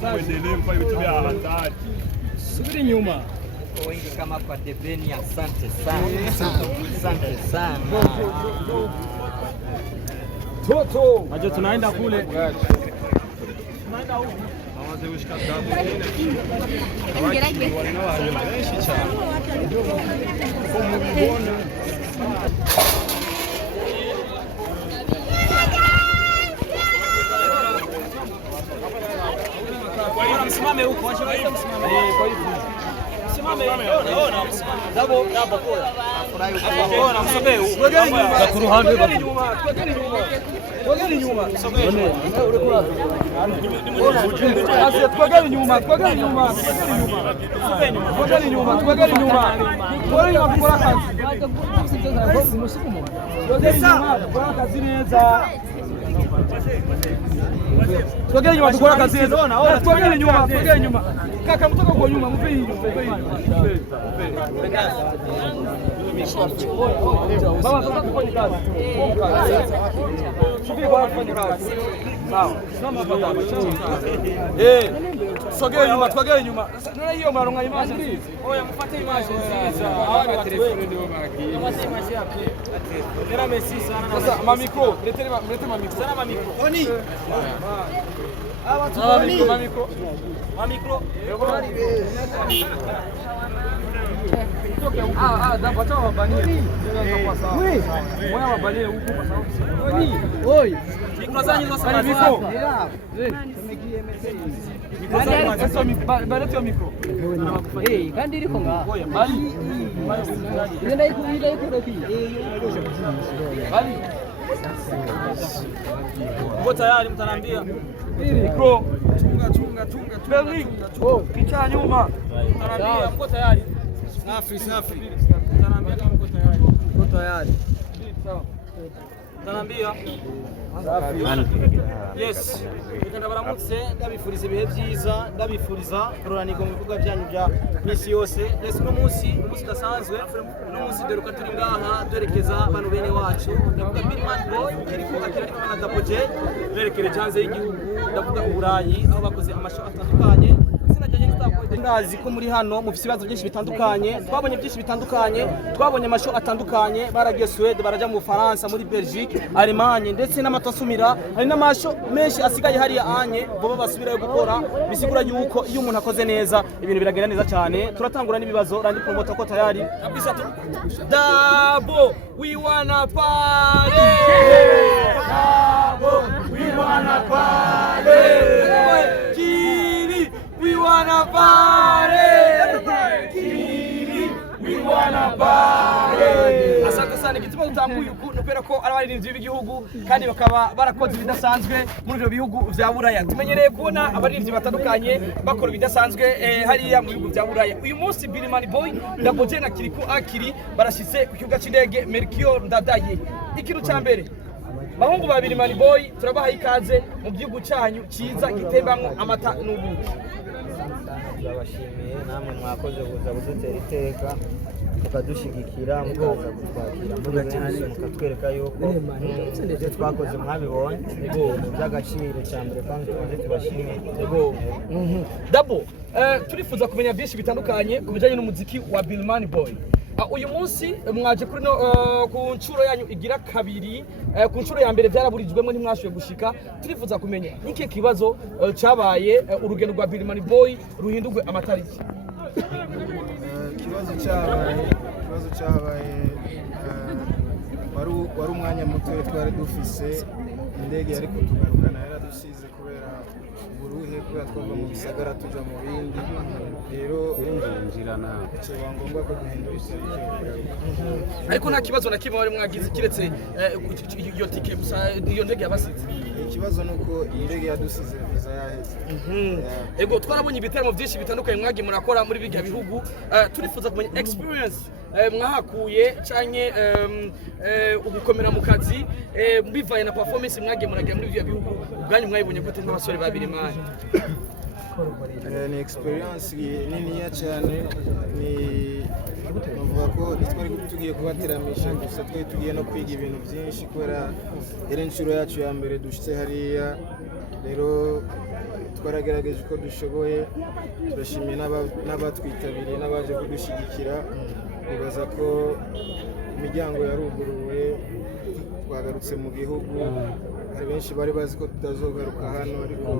Muendelee mfanye vitu vya hatari. Subiri nyuma. Wengi kama kwa Deveni, asante sana. Asante sana. Toto. Aje tunaenda kule. Tunaenda huko. Awaze ushika dabu. Msimame huko, acha waende msimame. Kwa hivyo. Msimame, ona msimame. Dabo kwa. Ona msimame huko. Twageni nyuma. Twageni nyuma. Twageni nyuma. Ule kula. Asa twageni nyuma. Twageni nyuma. Twageni nyuma. Twageni nyuma. Twageni nyuma kwa kazi. Twageni nyuma kwa kazi neza. Twageni nyuma tukora kazi neza. Twageni nyuma, twageni nyuma. Kaka mtoka kwa nyuma, mpe hiyo. Baba sasa tufanye kazi. Subiri bwana tufanye kazi. Sawa. Simama hapa. Sogea nyuma, twageni nyuma. Na hiyo mnaronga image hizi. Oya mfuate image hizi. Hawa telefoni ndio baki. Mfuate image hapo. Ndio Messi sana. Sasa mamiko, mlete mamiko. Sana mamiko. Oni. Hawa tufanye mamiko. Mamiko. Dapo acha wabanie. Wewe, moyo wabanie huko kwa sababu. Oi. Mikro zanyu sasa mikro. Barati ya mikro. Kandi iriko nga. Oya, bali. Nenda iko reki. Bali. Uko tayari mtaniambia? Mikro. Chunga. Berlin. Oh, picha nyuma. Mtaniambia uko tayari? Safi. Mtaniambia kama uko tayari. Uko tayari. Sawa. Mtaniambia? Yes. Reka baramutse ndabifuriza ibihe byiza, ndabifuriza kuroranirwa mu bikorwa byanyu bya misi yose. Yes, no munsi udasanzwe, no munsi deruka turi ngaha duherekeza abantu bene wacu. Ndavuga Birman Boy, kiriko akirari kumwe na Double J, berekereje hanze y'igihugu, ndavuga Uburayi aho bakoze amashow atandukanye. Ndazi ko muri hano mufite ibibazo byinshi bitandukanye, twabonye byinshi bitandukanye, twabonye amashow atandukanye, baragiye Sweden, baraja mu Faransa, muri Belgique, Allemagne ndetse n'amatasumira, hari n'amashow menshi asigaye hariya anye boba basubirayo gukora, bisigura yuko iyo umuntu akoze neza ibintu biragenda neza cyane. Turatangura n'ibibazo randi promoter ko tayari kabisa. Dabo we wanna party, Dabo we wanna party, we wanna party, we wanna party. Asante sana igituma utambuye uku nopera ko abaririmbyi b'igihugu kandi bakaba barakoze ibidasanzwe muri ibyo bihugu vya Buraya. Tumenyereye kubona abaririmbyi batandukanye bakora ibidasanzwe hariya mu bihugu vya Buraya. Uyu munsi Birman Boy Double J na Kiriko Akiri barashitse ku kibuga c'indege Melchior Ndadaye. Ikintu ca mbere, bahungu ba Birman Boy turabaha ikaze mu gihugu cyanyu cyiza gitembamwo amata n'ubuki. Turabashimiye namwe mwakoze kuza kudutera iteka mukadushigikira mukaza kutwakira muri mukatwereka yuko ibyo twakoze mwabibonye by'agaciro cyane kandi tubashimiye. Dabo turifuza kumenya byinshi bitandukanye ku bijyanye n'umuziki wa Birman Boy. Uyu munsi mwaje kuri no ku ncuro yanyu igira kabiri, ku ncuro ya mbere byaraburijwemo ntimwashoye gushika. Turifuza kumenya iki kibazo cyabaye urugendo rwa Birman Boy ruhindurwe amatariki. Ikibazo cyabaye wari umwanya muto twari dufise, indege yari kutugarukana yaradusize kubera uburuhe, kubera twava mu bisagara tuja mu bindi, rero injirana cyaba ngombwa ko duhindura itariki. Ariko nta kibazo na kimwe wari mwagize kiretse iyo tike gusa iyo ndege yabasize. Ikibazo nuko indege yadusize visa yaheze. Ego twarabonye ibitaramo byinshi bitandukanye mwagiye murakora muri biga bihugu. Turifuza kumenya experience mwahakuye cyanye ugukomera mu kazi bivaye na performance mwagiye muragira muri biga bihugu. Ubwanyu mwayibonye gute nk'abasore ba Birman? Ni experience nini cyane, ni bavuga ko twari tugiye kubateramisha gusa twe tugiye no kwiga ibintu byinshi kubera ere inshuro yacu ya mbere dushitse hariya rero twaragerageje uko dushoboye turashimiye n'abatwitabiriye n'abaje kudushyigikira bibaza ko imiryango yaruguruwe twagarutse mu gihugu hari benshi bari bazi ko tutazogaruka hano ariko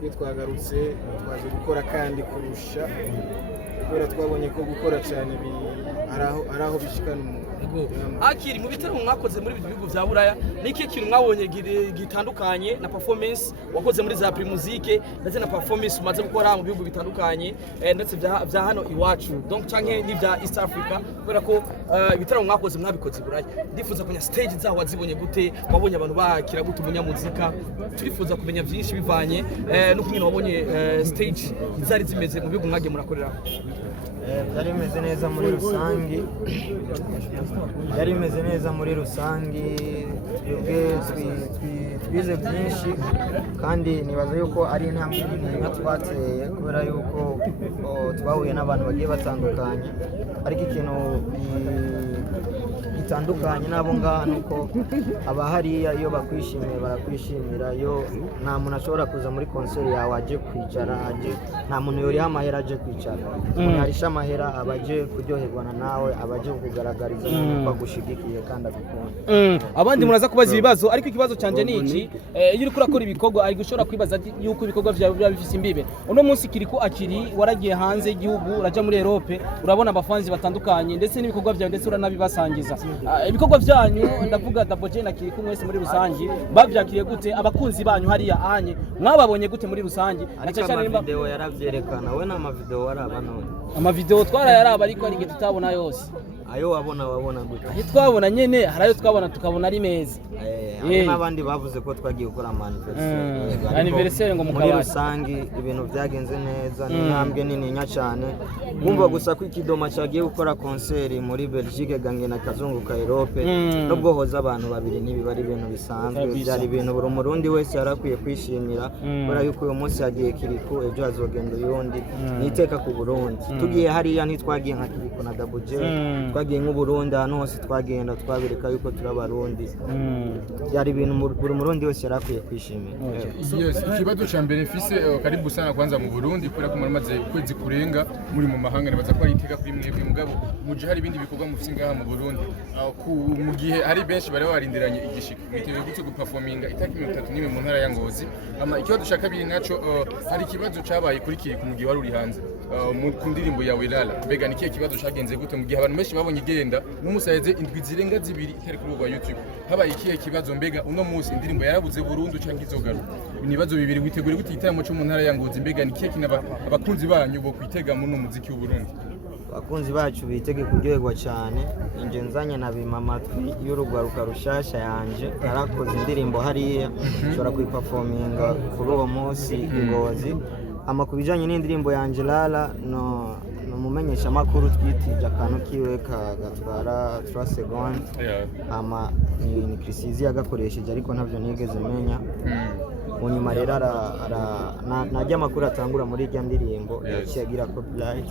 iyo twagarutse twaje gukora kandi kurusha kubera twabonye ko gukora cyane ari aho bishikana umuntu. Akiri mu bitaro mwakoze muri bihugu vya Buraya niki kintu mwabonye gitandukanye na performance wakoze muri za Primusique ndetse na performance umaze gukora mu bihugu bitandukanye ndetse vya hano iwacu donc canke ni vya East Africa kubera ko ibitaro mwakoze mwabikoze Buraya ndifuza kunya stage zaho wazibonye gute wabonye abantu bakira gute umunyamuzika turifuza kumenya byinshi bivanye no kunyina wabonye stage zari zimeze mu bihugu mwagiye murakorera. Byari bimeze neza muri rusange twize byinshi kandi nibaza yuko ari intambwe nini twateye kubera yuko twahuye n'abantu bagiye batandukanye ariko ikintu bitandukanye nabo ngaha nuko abahariya iyo bakwishimiye barakwishimira yo nta muntu ashobora kuza muri concert yawe aje kwicara nta muntu yori amahera aje kwicara arisha amahera abaje kuryoherwana nawe abaje kugaragariza ko agushigikiye kandi agukunda. Abandi muraza kubaza ibibazo ariko ikibazo canje ni iki iyo uri kurakora ibikorwa ari gushobora kwibaza yuko ibikorwa vyawe biba bifise imbibe uno munsi kiriko akiri waragiye hanze y'igihugu uraja muri Europe urabona abafanzi batandukanye ndetse n'ibikorwa vyawe ndetse uranabibasangiza ibikorwa vyanyu ndavuga Double J na Kiriko mwese muri rusangi bavyakiriye gute abakunzi banyu hariya anye mwababonye gute muri rusangi video yaravyerekana we na video waraba none amavideo twarayaraba ariko ari tutabona yose ayo wabona gute aho twabona nyene harayo twabona tukabona ari meza n'abandi bavuze ko twagiye gukora anniversaire ngo muri rusangi ibintu byagenze neza n'intambwe nini cyane kumva gusa ko ikidoma cyagiye gukora concert muri Belgique gange na kazungu ka Europe nubwo hoza abantu babiri n'ibibari ibintu bisanzwe byari ibintu buri murundi wese yarakwiye kwishimira kubera yuko uyu munsi yagiye Kiriko ejo hazogenda uyundi niteka ku Burundi tugiye hariya ntitwagiye nka Kiriko na Double J twagiye nk'u Burundi hano hose twagenda twabireka yuko turabarundi byari ibintu buri murundi wese yarakwiye kwishimira. Ikibazo ca mbere mfise karibu sana kwanza mu Burundi kubera ko muramaze kwezi kurenga muri mu mahanga nibaza ko ari iteka kuri mwebwe mugabo muje hari ibindi bikorwa mufise ngaha mu Burundi mu gihe hari benshi bari barindiranye igishika bitewe gutse guperforminga itaki 31 mu ntara ya Ngozi ikibazo ca kabiri naco hari ikibazo cabaye kuri Kiriko mu gihe wari uri hanze ku ndirimbo yawe Lala mbega nikiye kibazo cagenze gute mu gihe abantu benshi babonye igenda n'umusaheze indwi zirenga zibiri itari kuri rwa YouTube habaye ikihe kibazo mbega uno munsi indirimbo yarabuze burundu canke izogaruka nibazo bibiri witegure gute itaramo cyo mu ntara ya Ngozi mbega nikiye kinaba abakunzi banyu bo kwitega mu muziki w'u Burundi abakunzi bacu bitege kuryoherwa cyane inje nzanye na bimamatwi y'urugwaruka rushasha yanje narakoze indirimbo hariya nshobora kuyiperforminga kuri uwo munsi Ngozi kubijanye n'indirimbo yanje Lala no mumenyesha makuru twitije akantu kiwe kagatwara 3 secondes ni Krisizi yagakoresheje ariko ntavyo nigeze menya munyuma rero najya makuru atangura muri irya ndirimbo yaciye agira copyright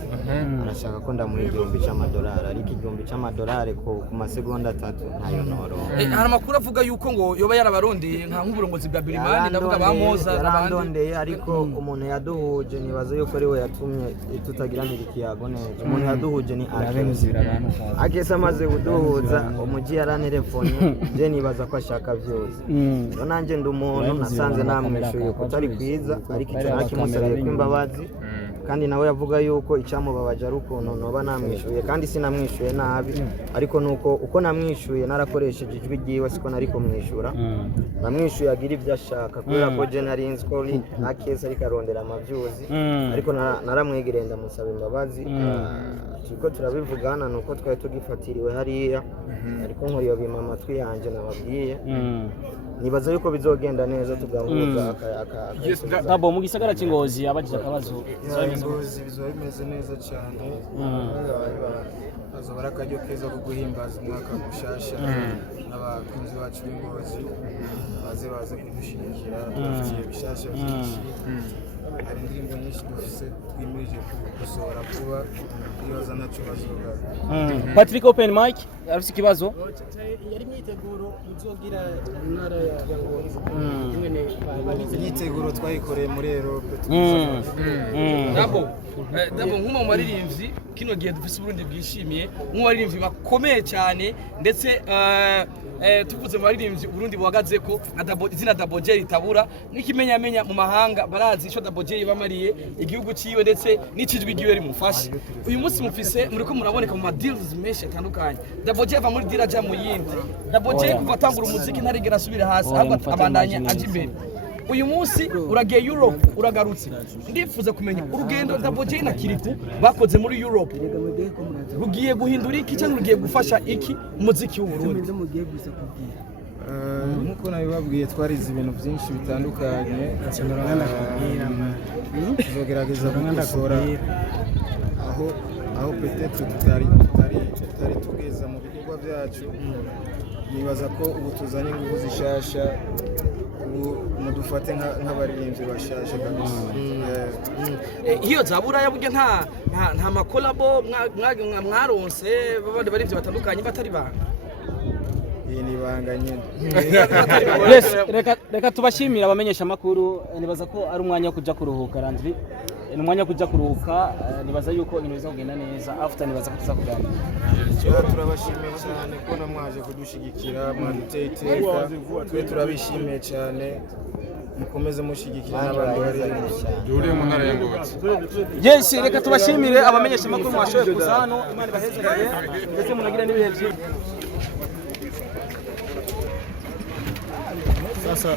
arashaka ko ndamuha $1,000 ariko $1,000 ku masegonda 3 ntayo noro hari amakuru avuga yuko ngo yoba yarabarondeye nka nk'uburongozi bwa Birimani ndavuga bamoza yarandondeye ariko umuntu yaduhuje nibaza yuko ari we yatumye tutagiranira ikiyago neza umuntu yaduhuje ni Akesa amaze kuduhuza umuji yarantelefone je nibaza ko ashaka vyose nanje ndi umuntu nasanze namwishuye kutari kwiza ariko icyo nakimusabiye kw'imbabazi kandi nawe yavuga yuko icyamubabaje ari ukuntu noba namwishuye kandi sinamwishuye nabi ariko nuko uko namwishuye narakoresheje ijwi ryiwe siko nari kumwishura namwishuye agira ibyo ashaka kubera ko je nari nzi ko Akesa ariko arondera amavyuzi ariko naramwegereye ndamusaba imbabazi turiko turabivugana nuko twari tugifatiriwe hariya ariko nkuriyo bima amatwi yanje nababwiye nibaza yuko bizogenda neza tugahuza Double mu gisagara cy'Ingozi abagize akabazo Ingozi bizoba bimeze neza cyane azobara akaryo keza ko guhimbaza umwaka mushasha n'abakunzi bacu b'Ingozi baze kudushigikira dufitiye bishasha byinshi hari indirimbo nyinshi dufise twimirije gusohora kuba ibibazo naco bazoga Patrick Open Mic afite ikibazo yari myiteguro muzogira intara ya Ngozi imwe imyiteguro twayikoreye muri Europe Dabo nk'umwe mu baririmbyi kino gihe dufise Burundi bwishimiye nk'umwe baririmbyi bakomeye cyane ndetse tuvuze mu baririmbyi Burundi buhagaze ko izina Dabo J ritabura n'ikimenyamenya mu mahanga barazi ico Dabo J bamariye igihugu ciwe ndetse n'ikijwi giwe rimufashe uyu munsi mufise muriko muraboneka mu deals menshi atandukanye Dabo J ava muri deal aja mu yindi Dabo J kuva atangura umuziki ntarigera asubira hasi ahubwo abandanya aje imbere uyu munsi uragiye Europe uragarutse ndifuza kumenya urugendo Dabo J na Kiriku bakoze muri Europe rugiye guhindura iki cyangwa rugiye gufasha iki umuziki w'u Burundi nkuko nabibabwiye twarize ibintu byinshi bitandukanye tuzogerageza gukosora aho peut-être tutari tugeza mu bikorwa byacu nibaza ko ubu tuzanye ingufu zishasha mudufate nk'abaririmbyi bashashe kabisa iyo zabura yaburya nta makolabo mwaronse babandi barivyo batandukanye batari banga nibanga nyene reka tubashimira abamenyesha makuru nibaza ko ari umwanya wo kuja kuruhuka Landry ni umwanya wo kuja kuruhuka nibaza yuko ibintu biza kugenda neza after nibaza ko tuzakuganira turabashimiye cyane ko namwaje kudushigikira mwaduteye iteka twe turabishimiye cyane mukomeze mushigikira n'abandi baririmbyi dore mu ntara ya Ngozi yes reka tubashimire abamenyesha makuru mwashoye kuza hano Imana ibahezerere ndetse munagira n'ibihe byiza sasa